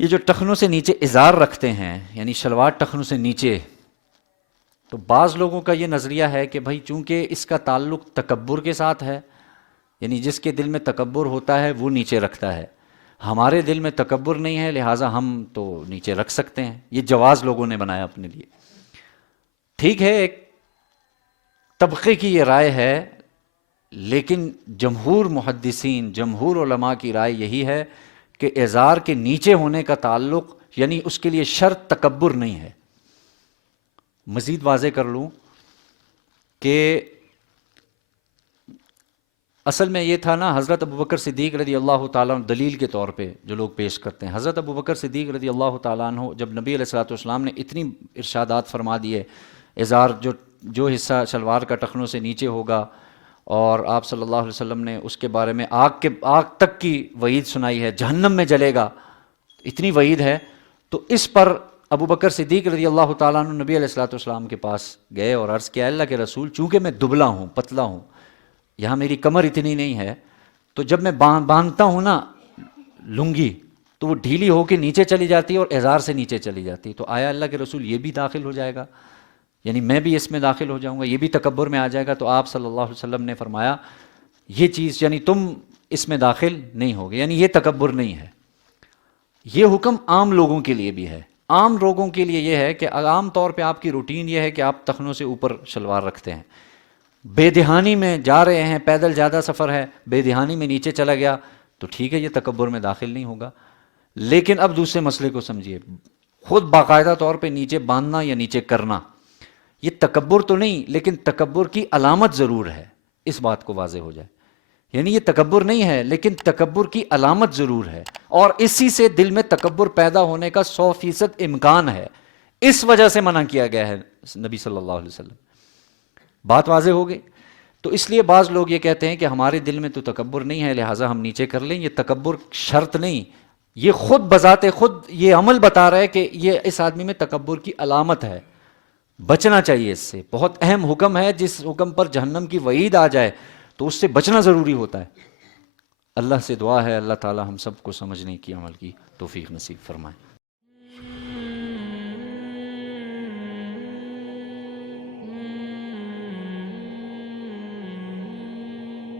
یہ جو ٹخنوں سے نیچے ازار رکھتے ہیں یعنی شلوار ٹخنوں سے نیچے، تو بعض لوگوں کا یہ نظریہ ہے کہ بھائی چونکہ اس کا تعلق تکبر کے ساتھ ہے، یعنی جس کے دل میں تکبر ہوتا ہے وہ نیچے رکھتا ہے، ہمارے دل میں تکبر نہیں ہے لہٰذا ہم تو نیچے رکھ سکتے ہیں، یہ جواز لوگوں نے بنایا اپنے لیے۔ ٹھیک ہے، ایک طبقے کی یہ رائے ہے، لیکن جمہور محدثین، جمہور علماء کی رائے یہی ہے کہ ازار کے نیچے ہونے کا تعلق یعنی اس کے لیے شرط تکبر نہیں ہے۔ مزید واضح کر لوں کہ اصل میں یہ تھا نا، حضرت ابوبکر صدیق رضی اللہ تعالیٰ عنہ دلیل کے طور پہ جو لوگ پیش کرتے ہیں، حضرت ابوبکر صدیق رضی اللہ تعالیٰ عنہ جب نبی علیہ الصلوۃ والسلام نے اتنی ارشادات فرما دیے، ازار جو حصہ شلوار کا ٹخنوں سے نیچے ہوگا، اور آپ صلی اللہ علیہ وسلم نے اس کے بارے میں آگ تک کی وعید سنائی ہے، جہنم میں جلے گا، اتنی وعید ہے، تو اس پر ابوبکر صدیق رضی اللہ تعالیٰ عنہ نبی علیہ الصلوۃ والسلام کے پاس گئے اور عرض کیا، اللہ کے رسول چونکہ میں دبلا ہوں، پتلا ہوں، یہاں میری کمر اتنی نہیں ہے، تو جب میں باندھتا ہوں نا لنگی تو وہ ڈھیلی ہو کے نیچے چلی جاتی ہے اور ازار سے نیچے چلی جاتی ہے، تو آیا اللہ کے رسول یہ بھی داخل ہو جائے گا، یعنی میں بھی اس میں داخل ہو جاؤں گا، یہ بھی تکبر میں آ جائے گا؟ تو آپ صلی اللہ علیہ وسلم نے فرمایا یہ چیز یعنی تم اس میں داخل نہیں ہوگے، یعنی یہ تکبر نہیں ہے۔ یہ حکم عام لوگوں کے لیے بھی ہے، عام لوگوں کے لیے یہ ہے کہ عام طور پہ آپ کی روٹین یہ ہے کہ آپ ٹخنوں سے اوپر شلوار رکھتے ہیں، بے دہانی میں جا رہے ہیں، پیدل زیادہ سفر ہے، بے دہانی میں نیچے چلا گیا تو ٹھیک ہے، یہ تکبر میں داخل نہیں ہوگا۔ لیکن اب دوسرے مسئلے کو سمجھیے، خود باقاعدہ طور پہ نیچے باندھنا یا نیچے کرنا، یہ تکبر تو نہیں لیکن تکبر کی علامت ضرور ہے، اس بات کو واضح ہو جائے، یعنی یہ تکبر نہیں ہے لیکن تکبر کی علامت ضرور ہے، اور اسی سے دل میں تکبر پیدا ہونے کا 100% امکان ہے، اس وجہ سے منع کیا گیا ہے نبی صلی اللہ علیہ وسلم۔ بات واضح ہو گئی؟ تو اس لیے بعض لوگ یہ کہتے ہیں کہ ہمارے دل میں تو تکبر نہیں ہے لہٰذا ہم نیچے کر لیں، یہ تکبر شرط نہیں، یہ خود بذات خود یہ عمل بتا رہا ہے کہ یہ اس آدمی میں تکبر کی علامت ہے، بچنا چاہیے اس سے، بہت اہم حکم ہے، جس حکم پر جہنم کی وعید آ جائے تو اس سے بچنا ضروری ہوتا ہے۔ اللہ سے دعا ہے اللہ تعالی ہم سب کو سمجھنے کی، عمل کی توفیق نصیب فرمائے۔